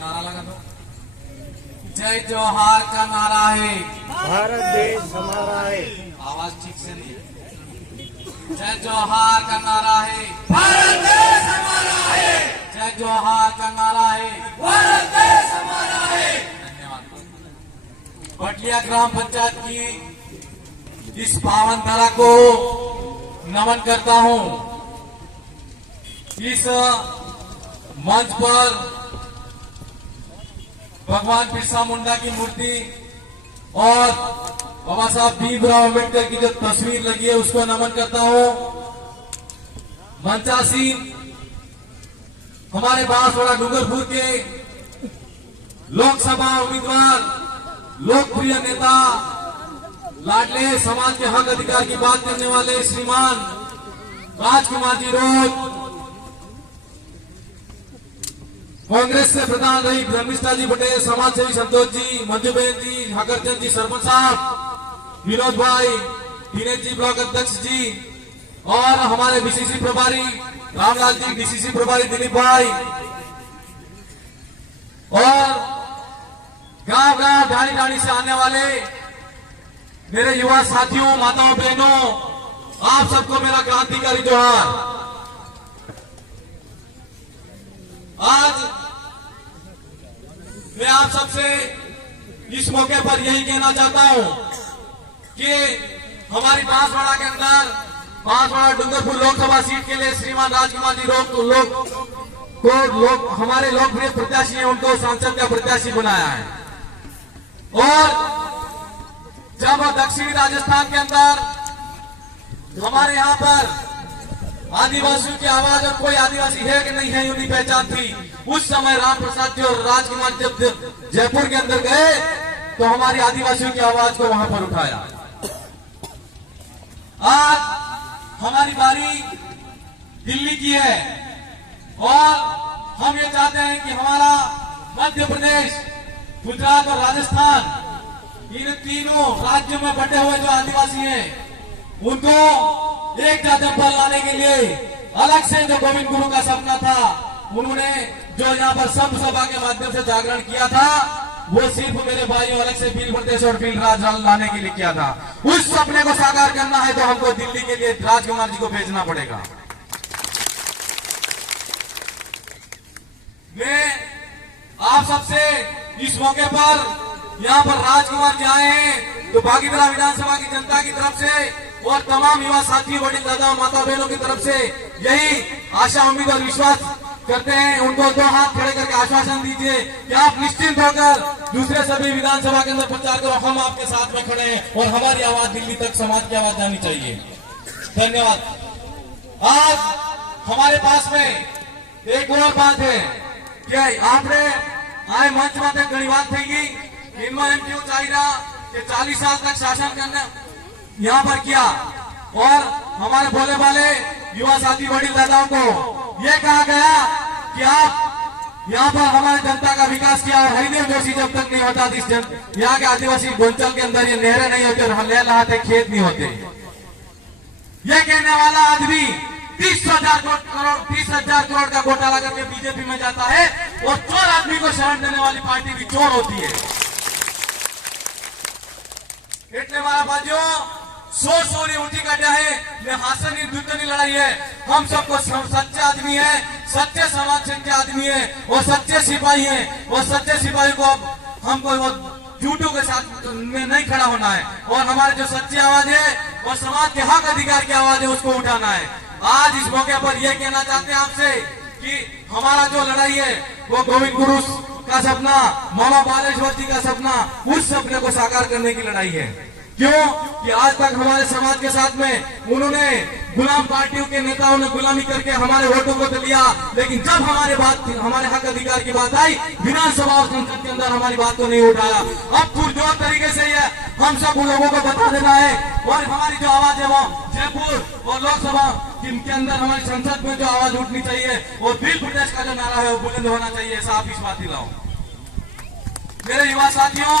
नारा लगा दो। जय जोहार का नारा है, भारत देश हमारा है। आवाज ठीक से नहीं। जय जोहार का नारा है, भारत देश हमारा है। जय जोहार का नारा है, भारत देश हमारा है। धन्यवाद। पटिया ग्राम पंचायत की इस पावन धरा को नमन करता हूं। इस मंच पर भगवान बिरसा मुंडा की मूर्ति और बाबा साहब भीमराव अम्बेडकर की जो तस्वीर लगी है उसको नमन करता हूं। मंचासीन हमारे बांसवाड़ा डूंगरपुर के लोकसभा उम्मीदवार, लोकप्रिय नेता, लाडले समाज के हक अधिकार की बात करने वाले श्रीमान राजकुमार जी रोज, कांग्रेस से प्रधान रही धर्मिष्ठा जी पटेल, समाज सेवी संतोष जी, मंजूबेन जी, हकरचंद जी, सरपंच साहब, विनोद भाई, दिनेश जी ब्लॉक अध्यक्ष जी और हमारे बीसीसी प्रभारी रामलाल जी, डीसीसी प्रभारी दिलीप भाई और गांव गांव ढाणी ढाणी से आने वाले मेरे युवा साथियों, माताओं बहनों, आप सबको मेरा क्रांतिकारी जोहार। आज मैं आप सबसे इस मौके पर यही कहना चाहता हूं कि हमारी बांसवाड़ा के अंदर, बांसवाड़ा डूंगरपुर लोकसभा सीट के लिए श्रीमान राजकुमार जी लोग हमारे लोकप्रिय प्रत्याशी हैं, उनको सांसद का प्रत्याशी बनाया है। और जब दक्षिणी राजस्थान के अंदर हमारे यहाँ पर आदिवासियों की आवाज, और कोई आदिवासी है कि नहीं है यूं नहीं पहचान थी, उस समय राम प्रसाद जी और राजकुमार जब जयपुर के अंदर गए तो हमारी आदिवासियों की आवाज को वहां पर उठाया। आज हमारी बारी दिल्ली की है और हम ये चाहते हैं कि हमारा मध्य प्रदेश, गुजरात और राजस्थान, इन तीनों राज्यों में बटे हुए जो आदिवासी हैं उनको एक जाति पर लाने के लिए अलग से जो गोविंद गुरु का सपना था, उन्होंने जो यहाँ पर संत सभा के माध्यम से जागरण किया था, वो सिर्फ मेरे भाइयों अलग से भील प्रदेश और भील राज लाने के लिए किया था। उस सपने को साकार करना है तो हमको दिल्ली के लिए राजकुमार जी को भेजना पड़ेगा। मैं आप सबसे इस मौके पर यहाँ पर राजकुमार जी आए हैं तो भागीरथी विधानसभा की जनता की तरफ से और तमाम युवा साथियों, बड़ी दादा माता बहनों की तरफ से यही आशा, उम्मीद और विश्वास करते हैं। उनको दो हाथ खड़े करके आश्वासन दीजिए कि आप निश्चिंत होकर दूसरे सभी विधानसभा के अंदर प्रचार करो, हम आपके साथ में खड़े हैं और हमारी आवाज दिल्ली तक समाज की आवाज जानी चाहिए। धन्यवाद। आज हमारे पास में एक और बात है कि आपने आए मंच में घनी बात थी इनमें एम क्यों चाहिए कि 40 साल तक शासन करना यहाँ पर किया और हमारे भोले भाले युवा साथी वडील दादाओं को ये कहा गया कि आप यहाँ पर हमारी जनता का विकास किया और हरिदेव जोशी जब तक नहीं होता यहाँ के आदिवासी गोंचल के अंदर ये नहरें नहीं होती और ले लहाते खेत नहीं होते। ये कहने वाला आदमी 30,000 करोड़ का घोटाला करके बीजेपी में जाता है और चोर आदमी को शरण देने वाली पार्टी भी चोर होती है। એટલે મારા ભાઈઓ 100 સોરી ઊંચી કાઢ્યા है, ने हास्यनी दूतनी लड़ाई है। हम सबको सच्चे आदमी है, सच्चे समाज सेवी के आदमी है और सच्चे सिपाही है। और सच्चे सिपाही को अब हमको वो झूठों के साथ में नहीं खड़ा होना है और हमारे जो सच्ची आवाज है और समाज के हक अधिकार की आवाज है उसको उठाना है। आज इस मौके पर यह कहना चाहते हैं आपसे कि हमारा जो लड़ाई है वो गोविंद गुरु का सपना, मामा बालेश्वर जी का सपना, उस सपने को साकार करने की लड़ाई है। क्यों कि आज तक हमारे समाज के साथ में उन्होंने गुलाम पार्टियों के नेताओं ने गुलामी करके हमारे वोटों को तो लिया, लेकिन जब हमारे हक अधिकार की बात आई विधानसभा और संसद के अंदर हमारी बात को नहीं उठाया। अब पुरजोर तरीके से ये हम सब उन लोगों को बता देना है और हमारी जो आवाज है वो जयपुर और लोकसभा के अंदर हमारी संसद में जो आवाज उठनी चाहिए और भील प्रदेश का जो नारा है वो बुलंद होना चाहिए। ऐसा आप इस बात दिलाओ। मेरे युवा साथियों,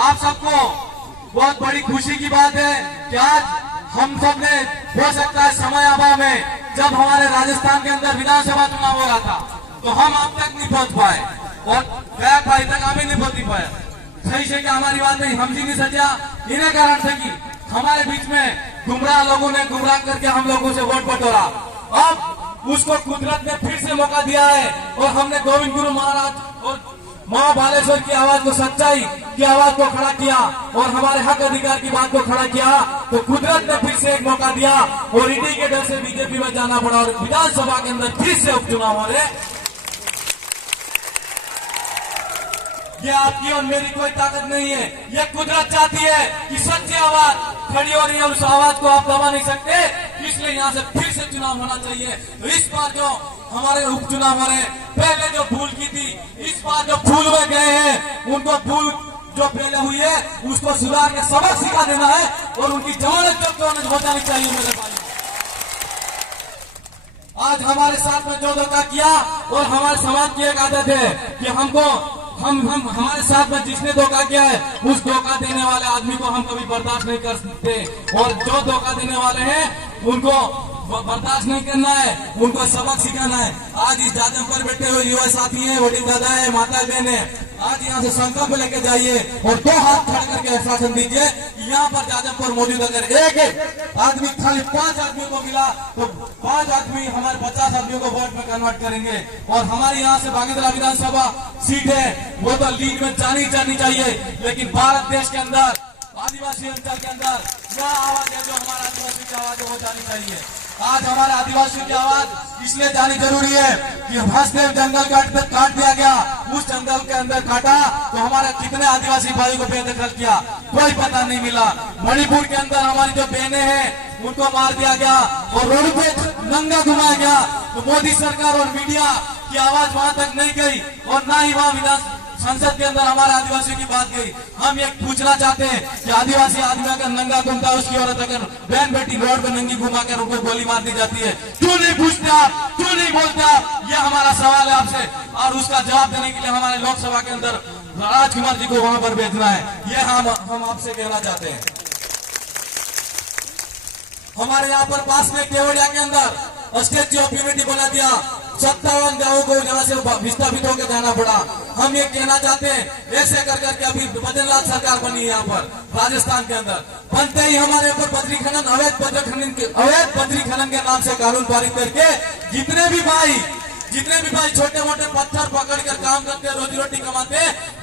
आप सबको बहुत बड़ी खुशी की बात है कि आज हम सब ने, हो सकता है समय अभाव में जब हमारे राजस्थान के अंदर विधानसभा चुनाव हो रहा था तो हम अब तक नहीं पहुंच पाए और गया भाई तक हमें नहीं बोलती पाया सही से कि हमारी बात नहीं हम जी नहीं सजा। इन्हें कारण से कि हमारे बीच में गुमराह लोगों ने गुमराह करके हम लोगों से वोट बटोरा। अब उसको कुदरत ने फिर से मौका दिया है और हमने गोविंद गुरु महाराज और माँ बालेश्वर की आवाज को, सच्चाई की आवाज को खड़ा किया और हमारे हक अधिकार की बात को खड़ा किया। तो कुदरत ने फिर से एक मौका दिया और ईडी के डर से बीजेपी में जाना पड़ा और विधानसभा के अंदर फिर से उपचुनाव हो रहे। ये आपकी और मेरी कोई ताकत नहीं है, ये कुदरत चाहती है कि सच्ची आवाज खड़ी हो रही है, उस आवाज को आप दबा नहीं सकते। इसलिए यहाँ से फिर से चुनाव होना चाहिए। तो इस बार जो हमारे उपचुनाव हो रहे हैं, पहले जो भूल की थी, इस बार जो भूल में गए हैं उनको भूल जो पहले हुई है उसको सुधार के सबक सिखा देना है और उनकी जमानत जो हो जानी चाहिए। मेरे भाई, आज हमारे साथ में जो धोखा किया और हमारे समाज की एक आदत है कि हमको हम हमारे साथ में जिसने धोखा किया है उस धोखा देने वाले आदमी को हम कभी बर्दाश्त नहीं कर सकते और जो धोखा देने वाले हैं उनको बर्दाश्त नहीं करना है, उनको सबक सिखाना है। आज इस जादम पर बैठे हुए युवा साथी हैं, बड़ी दादा है, माता बहन है, आज यहाँ से संकल्प लेके जाइए और 2 हाथ खड़े करके आश्वासन दीजिए कि यहाँ पर जादम पर मौजूद अगर एक आदमी खाली 5 आदमियों को मिला तो 5 आदमी हमारे 50 आदमियों को वोट में कन्वर्ट करेंगे और हमारी यहाँ से बागेंद्रा विधानसभा सीट है वो तो लीड में जानी चाहिए। लेकिन भारत देश के अंदर आदिवासी अंचल के अंदर क्या आवाज है जो हमारा आदिवासी की आवाज है वो जानी चाहिए। आज हमारे आदिवासियों की आवाज इसलिए जानी जरूरी है कि हंसदेव जंगल काट दिया गया, उस जंगल के अंदर काटा तो हमारे कितने आदिवासी भाई को बेदखल किया, कोई पता नहीं मिला। मणिपुर के अंदर हमारी जो बहनें हैं उनको मार दिया गया और रोड पे नंगा घुमाया गया। तो मोदी सरकार और मीडिया की आवाज वहां तक नहीं गई और ना ही वहां विधान संसद के अंदर हमारे आदिवासियों की बात गई। हम ये पूछना चाहते हैं कि आदिवासी आदमी अगर नंगा घूमता है, उसकी औरत अगर बहन बेटी रोड पे नंगी घुमाकर उनको गोली मार दी जाती है, क्यों नहीं पूछते आप, क्यों नहीं बोलते आप? ये हमारा सवाल है आपसे और उसका जवाब देने के लिए हमारे लोकसभा के अंदर राजकुमार जी को वहां पर भेजना है। ये हम आपसे कहना चाहते हैं। हमारे यहाँ पर पास में केवड़िया के अंदर स्टेच्यू ऑफ यूनिटी बना दिया, 57 गांवों को यहाँ से विस्थापित होकर जाना पड़ा। हम ये कहना चाहते हैं ऐसे कर करके अभी बद्रीनाथ सरकार बनी है यहाँ पर राजस्थान के अंदर, बनते ही हमारे ऊपर बद्री खनन अवैध बद्री खनन के नाम से कानून पारित करके जितने भी भाई छोटे मोटे पत्थर पकड़ कर काम करते रोजी रोटी कमाते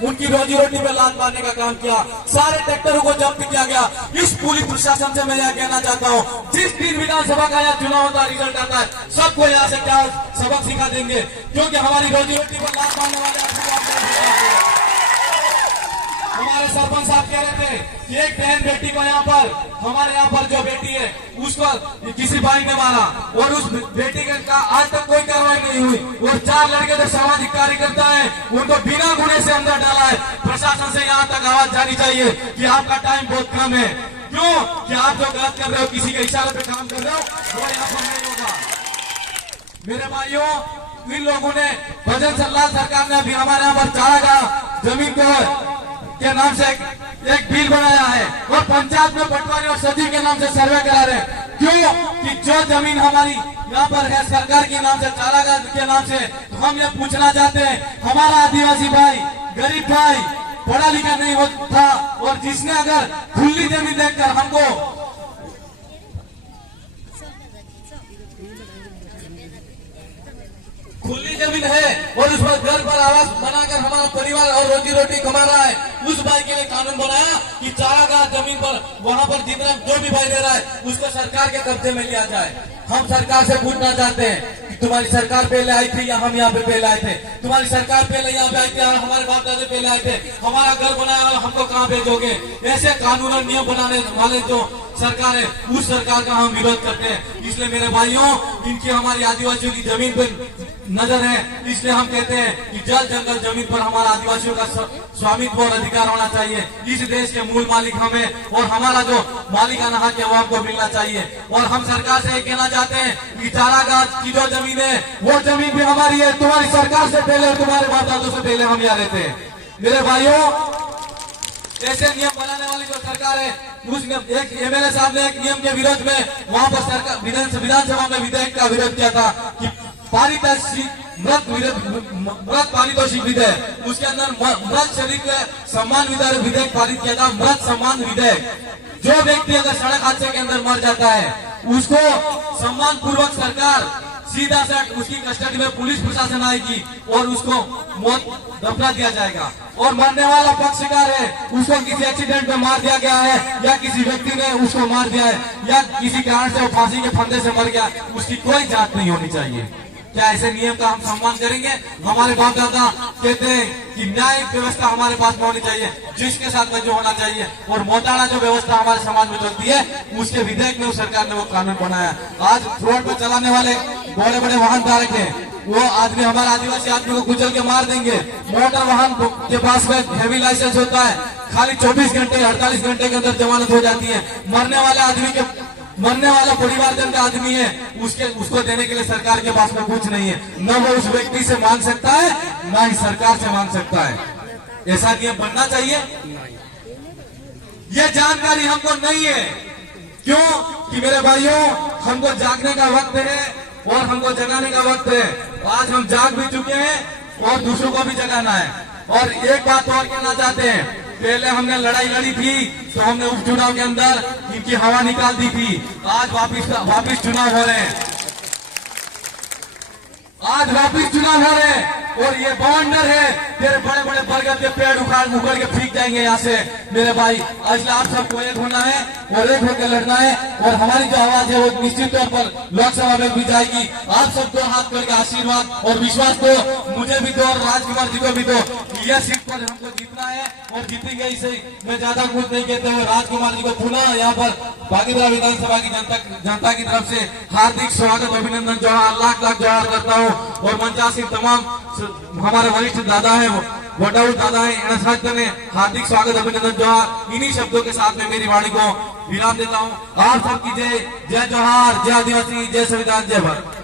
उनकी रोजी रोटी पे लात मारने का काम किया। सारे ट्रैक्टरों को जब्त किया गया। इस पुलिस प्रशासन से मैं यह कहना चाहता हूँ, जिस दिन विधानसभा का यहाँ चुनाव होता है, रिजल्ट आता है, सबको यहाँ से क्या सबक सिखा देंगे, क्योंकि हमारी रोजी रोटी पर लात मारने वाले हमारे सरपंच साहब कह रहे थे कि एक बहन बेटी को यहाँ पर हमारे यहाँ पर जो बेटी है उसको किसी भाई ने मारा और उस बेटी का आज तक कोई कार्रवाई नहीं हुई और 4 लड़के जो सामाजिक कार्यकर्ता है उनको बिना गुने से अंदर डाला है। प्रशासन से यहाँ तक आवाज जानी चाहिए कि आपका टाइम बहुत कम है, क्यों कि आप जो गलत कर रहे हो, किसी के इशारे पे काम कर रहे हो, वो यहाँ पर नहीं होगा। मेरे भाइयों, इन लोगों ने भजन लाल सरकार ने अभी हमारे यहाँ पर चारागाह जमीन को के नाम से एक बिल बनाया है और पंचायत में पटवारी और सचिव के नाम से सर्वे करा रहे हैं। क्यों कि जो जमीन हमारी यहाँ पर है सरकार के नाम से, चारागाह के नाम से, तो हम ये पूछना चाहते हैं, हमारा आदिवासी भाई, गरीब भाई, पढ़ा लिखा नहीं होता और जिसने अगर खुली जमीन देखकर हमको खुली जमीन है और उस पर घर पर आवास बनाकर हमारा परिवार और रोजी रोटी कमा रहा है, उस भाई के लिए कानून बनाया कि चारागाह जमीन पर वहां पर जितना जो भी भाई ले रहा है उसको सरकार के कब्जे में लिया जाए। हम सरकार से पूछना चाहते हैं कि तुम्हारी सरकार पहले आई थी या हम यहाँ पे पहले आए थे? तुम्हारी सरकार पहले यहाँ पे आई थी, हमारे बाप दादा पहले आए थे, हमारा घर बनाया और हमको कहाँ भेजोगे? ऐसे कानून और नियम बनाने वाले जो सरकार है उस सरकार का हम विरोध करते हैं। इसलिए मेरे भाइयों, इनकी हमारी आदिवासियों की जमीन पर नजर है, इसलिए हम कहते हैं कि जल जंगल जमीन पर हमारा आदिवासियों का स्वामित्व और अधिकार होना चाहिए। इस देश के मूल मालिक हमें और हमारा जो मालिकाना हक है वो हमको मिलना चाहिए। और हम सरकार से कहना चाहते हैं कि चारागाह की जो जमीन है वो जमीन भी हमारी है, तुम्हारी सरकार से पहले और तुम्हारे बाप दादों से पहले हम यहाँ रहते हैं। मेरे भाइयों, ऐसे नियम बनाने वाली जो सरकार है, उस एक एमएलए साहब ने एक नियम के विरोध में वहां पर सरकार विधानसभा में विधेयक का विरोध किया था कि पारित मृत पारितोषिक विधेयक, उसके अंदर मृत शरीर के सम्मान विधेयक पारित किया था। मृत सम्मान विधेयक, जो व्यक्ति अगर सड़क हादसे के अंदर मर जाता है उसको सम्मान पूर्वक सरकार सीधा से उसकी कस्टडी में पुलिस प्रशासन आएगी और उसको मौत दफना दिया जाएगा। और मरने वाला पक्षकार है, उसको किसी एक्सीडेंट में मार दिया गया है या किसी व्यक्ति ने उसको मार दिया है या किसी कारण से वो फांसी के फंदे से मर गया, उसकी कोई जांच नहीं होनी चाहिए। क्या ऐसे नियम का हम सम्मान करेंगे? हमारे बाप दादा कहते हैं कि न्याय व्यवस्था हमारे पास में होनी चाहिए, जिसके साथ में जो होना चाहिए। और मोटाला जो व्यवस्था हमारे समाज में चलती है, उसके विधेयक में सरकार ने वो कानून बनाया। आज रोड पर चलाने वाले बड़े बड़े वाहन धारक हैं, वो आदमी हमारे आदिवासी आदमी को कुचल के मार देंगे। मोटर वाहन के पास में हेवी लाइसेंस होता है, खाली 24 घंटे 48 घंटे के अंदर जमानत हो जाती है। मरने वाला परिवारजन का आदमी है, उसको देने के लिए सरकार के पास में कुछ नहीं है। न वो उस व्यक्ति से मांग सकता है, न ही सरकार से मांग सकता है। ऐसा नियम बनना चाहिए। ये जानकारी हमको नहीं है। क्यों? कि मेरे भाइयों, हमको जागने का वक्त है और हमको जगाने का वक्त है। आज हम जाग भी चुके हैं और दूसरों को भी जगाना है। और एक बात और कहना चाहते हैं, पहले हमने लड़ाई लड़ी थी तो हमने उपचुनाव के अंदर इनकी हवा निकाल दी थी। आज वापिस चुनाव हो रहे हैं, आज वापिस चुनाव हो रहे हैं। और ये बवंडर है, तेरे बड़े बड़े बरगद के पेड़ उखड़ के फेंक जाएंगे यहाँ से। मेरे भाई, आज आप सबको एक होना है और एक होकर लड़ना है। और हमारी जो आवाज है वो निश्चित तौर पर लोकसभा में भी जाएगी। आप सबको हाथ करके आशीर्वाद और विश्वास दो, मुझे भी दो और राजकुमार जी को भी दो। यह सीट पर हमको जीतना है और जीतेंगे। इसे मैं ज्यादा कुछ नहीं कहते हुए राजकुमार जी को पुनः यहाँ पर भागीरथी विधानसभा की जनता की तरफ से हार्दिक स्वागत, अभिनंदन, जोहार, लाख लाख जोहार करता हूँ। और मंचासीन तमाम हमारे वरिष्ठ दादा है, वडाऊ दादा है, एना साथ ने हार्दिक स्वागत, अभिनंदन, जोहार। इन्हीं शब्दों के साथ में मेरी वाणी को विराम देता हूँ। आप सबकी जय, जय जोहार, जय आदिवासी, जय संविधान, जय भारत।